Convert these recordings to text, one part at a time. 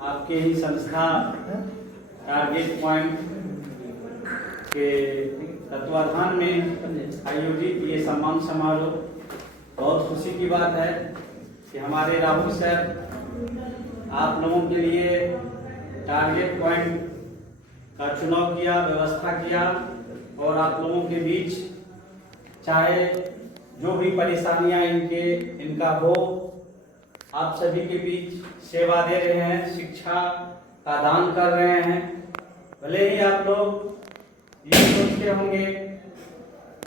आपके ही संस्था target point के तत्वाधान में आयोजित ये सम्मान समारोह बहुत खुशी की बात है कि हमारे राहुल सर आप लोगों के लिए टारगेट पॉइंट का चुनाव किया, व्यवस्था किया और आप लोगों के बीच चाहे जो भी परेशानियां इनका हो, आप सभी के बीच सेवा दे रहे हैं, शिक्षा का दान कर रहे हैं। भले ही आप लोग ये सोचते होंगे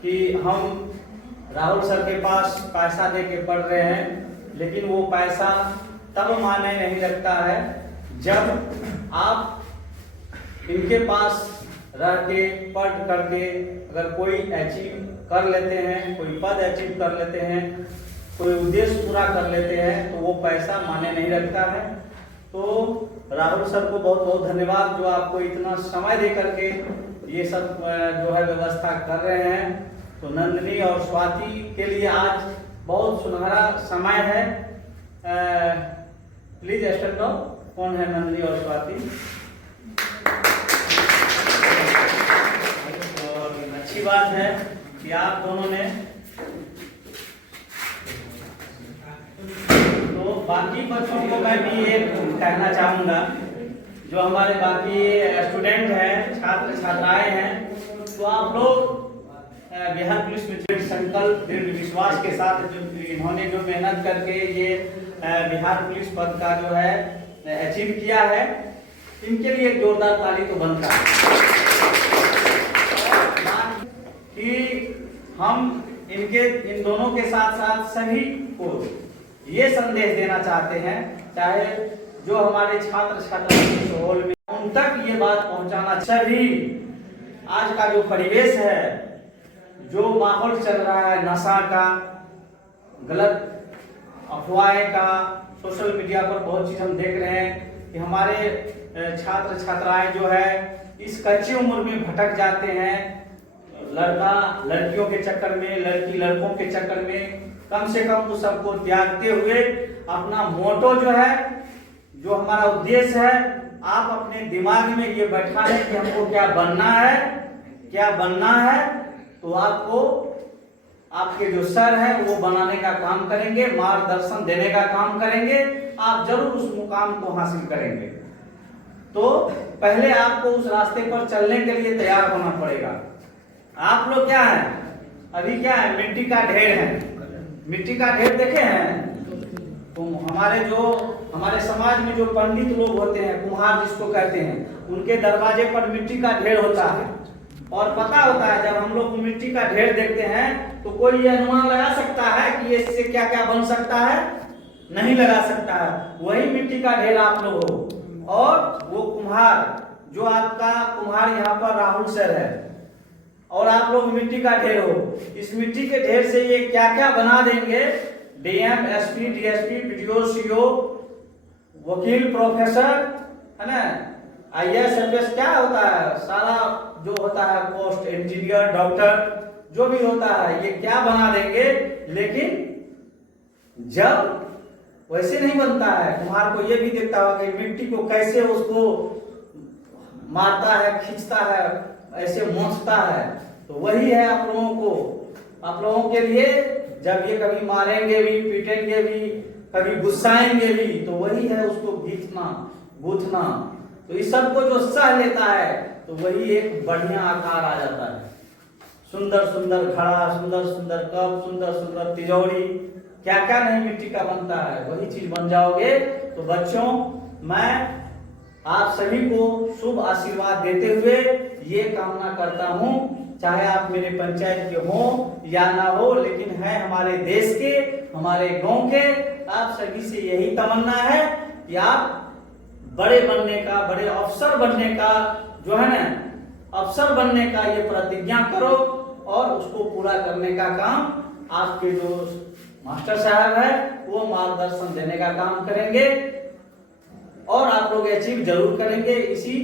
कि हम राहुल सर के पास पैसा दे के पढ़ रहे हैं, लेकिन वो पैसा तब मायने नहीं रखता है जब आप इनके पास रह के पढ़ करके अगर कोई अचीव कर लेते हैं, कोई पद अचीव कर लेते हैं, कोई उद्देश्य पूरा कर लेते हैं, तो वो पैसा माने नहीं रखता है। तो राहुल सर को बहुत बहुत धन्यवाद जो आपको इतना समय दे करके ये सब जो है व्यवस्था कर रहे हैं। तो नंदिनी और स्वाति के लिए आज बहुत सुनहरा समय है। Please stand up. कौन है नंदिनी और स्वाति? और अच्छी बात है कि आप दोनों ने, तो बाकी बच्चों को मैं भी ये कहना चाहूँगा, जो हमारे बाकी स्टूडेंट हैं, छात्र छात्राएं हैं, तो आप लोग बिहार पुलिस में दृढ़ संकल्प, दृढ़ विश्वास के साथ जो इन्होंने जो मेहनत करके ये बिहार पुलिस पद का जो है अचीव किया है, इनके लिए एक जोरदार ताली तो बनता है। कि हम इन दोनों के साथ साथ सभी को ये संदेश देना चाहते हैं, चाहे जो हमारे छात्र छात्राओं हॉल में, उन तक ये बात पहुंचाना। सभी आज का जो परिवेश है, जो माहौल चल रहा है नशा का, गलत अफवाहें का, सोशल मीडिया पर बहुत चीज हम देख रहे हैं कि हमारे छात्र छात्राएं जो है इस कच्ची उम्र में भटक जाते हैं, लड़का लड़कियों के चक्कर में, लड़की लड़कों के चक्कर में। कम से कम उस सबको त्यागते हुए अपना मोटो जो है, जो हमारा उद्देश्य है, आप अपने दिमाग में ये बैठा लें कि हमको क्या बनना है, क्या बनना है। तो आपको आपके जो सर है वो बनाने का काम करेंगे, मार्गदर्शन देने का काम करेंगे, आप जरूर उस मुकाम को हासिल करेंगे। तो पहले आपको उस रास्ते पर चलने के लिए तैयार होना पड़ेगा। आप लोग क्या है, अभी क्या है, मिट्टी का ढेर है। मिट्टी का ढेर देखे हैं? तो हमारे समाज में जो पंडित लोग होते हैं, कुम्हार जिसको कहते हैं, उनके दरवाजे पर मिट्टी का ढेर होता है। और पता होता है जब हम लोग मिट्टी का ढेर देखते हैं तो कोई ये अनुमान लगा सकता है कि ये इससे क्या क्या बन सकता है? नहीं लगा सकता है। वही मिट्टी का ढेर आप लोग हो। और वो कुम्हार, जो आपका कुम्हार यहाँ पर राहुल सर है, और आप लोग मिट्टी का ढेर हो। इस मिट्टी के ढेर से ये क्या क्या बना देंगे, DM, SP, DSP, PTO, CO, वकील, प्रोफेसर, है ना, आईएएस, एफएस, क्या होता है, सारा जो होता है पोस्ट, इंजीनियर, डॉक्टर, जो भी होता है, ये क्या बना देंगे। लेकिन जब वैसे नहीं बनता है, तुम्हारे को ये भी देखता होगा कि मिट्टी को कैसे उसको मारता है, खींचता है, ऐसे मोचता है। तो वही है आप लोगों के लिए, जब ये कभी मारेंगे भी, पीटेंगे भी, कभी गुस्साएंगे भी, तो वही है उसको घींचना, गूंथना। तो इस सब को जो सह लेता है तो वही एक बढ़िया आकार आ जाता है। सुंदर सुंदर घड़ा, सुंदर सुंदर कप, सुंदर सुंदर तिजोरी, क्या क्या नहीं मिट्टी का बनता है, वही चीज बन जाओगे। तो बच्चों, मैं आप सभी को शुभ आशीर्वाद देते हुए ये कामना करता हूँ, चाहे आप मेरे पंचायत के हो या ना हो, लेकिन है हमारे देश के, हमारे गांव के, आप सभी से यही तमन्ना है कि आप बड़े बनने का, बड़े अफसर बनने का, जो है ना, अफसर बनने का ये प्रतिज्ञा करो और उसको पूरा करने का काम आपके जो मास्टर साहब है वो मार्गदर्शन देने का काम करेंगे और आप लोग अचीव जरूर करेंगे। इसी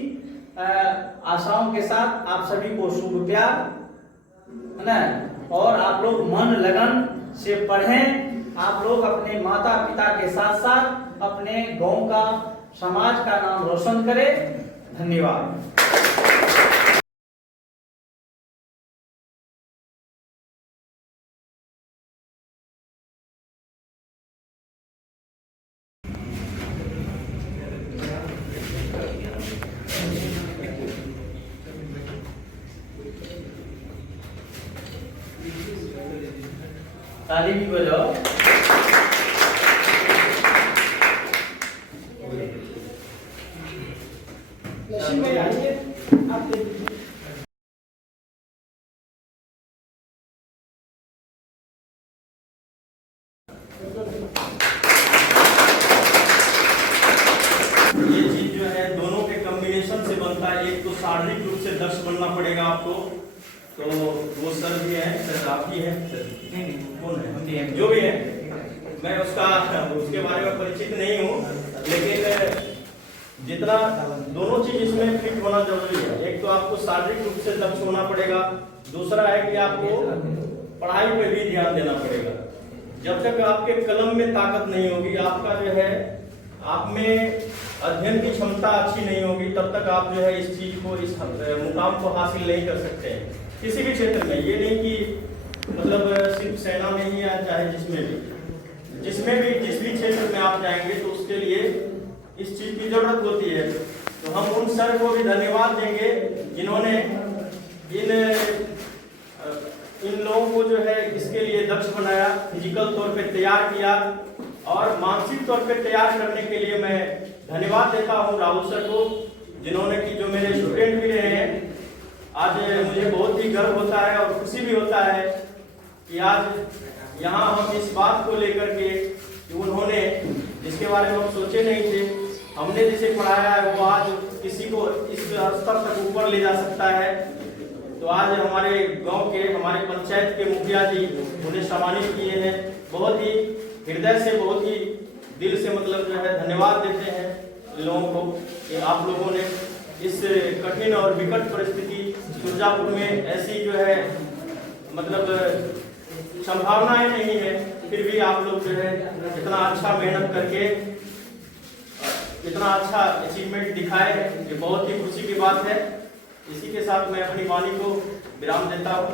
आशाओं के साथ आप सभी को शुभ प्यार, है ना, और आप लोग मन लगन से पढ़ें। आप लोग अपने माता पिता के साथ साथ अपने गांव का समाज का नाम रोशन करे। धन्यवाद। ताली भी बजाओ। लक्ष्मी भाई आइए, आप ले लीजिए। ये चीज जो है दोनों के कॉम्बिनेशन से बनता है। एक तो शारीरिक रूप से दक्ष बनना पड़ेगा आपको, तो वो सर भी है, सर आप भी है, कौन है, जो भी है, मैं उसके बारे में परिचित नहीं हूँ, लेकिन जितना दोनों चीज इसमें फिट होना जरूरी है। एक तो आपको शारीरिक रूप से दक्ष होना पड़ेगा, दूसरा है कि आपको पढ़ाई पे भी ध्यान देना पड़ेगा। जब तक आपके कलम में ताकत नहीं होगी, आपका जो है आप में अध्ययन की क्षमता अच्छी नहीं होगी, तब तक आप जो है इस चीज को, इस मुकाम को हासिल नहीं कर सकते हैं किसी भी क्षेत्र में। ये नहीं कि मतलब सिर्फ सेना में ही या चाहे जिस भी क्षेत्र में आप जाएंगे तो उसके लिए इस चीज की जरूरत होती है। तो हम उन सर को भी धन्यवाद देंगे जिन्होंने इन लोगों को जो है इसके लिए दक्ष बनाया, फिजिकल तौर पे तैयार किया, और मानसिक तौर पे तैयार करने के लिए मैं धन्यवाद देता हूं राहुल सर को, जिन्होंने कि जो मेरे स्टूडेंट भी रहे हैं। आज मुझे बहुत ही गर्व होता है और खुशी भी होता है कि आज यहाँ हम इस बात को लेकर के कि उन्होंने जिसके बारे में हम सोचे नहीं थे, हमने जिसे पढ़ाया है वो आज किसी को इस स्तर तक ऊपर ले जा सकता है। तो आज हमारे गांव के, हमारे पंचायत के मुखिया जी उन्हें सम्मानित किए हैं। बहुत ही हृदय से, बहुत ही दिल से मतलब जो है धन्यवाद देते हैं लोगों को कि आप लोगों ने इस कठिन और विकट परिस्थिति सुरजापुर में ऐसी जो है मतलब संभावनाएं नहीं है, फिर भी आप लोग जो है इतना अच्छा मेहनत करके इतना अच्छा अचीवमेंट दिखाए, ये बहुत ही खुशी की बात है। इसी के साथ मैं अपनी वाणी को विराम देता हूँ।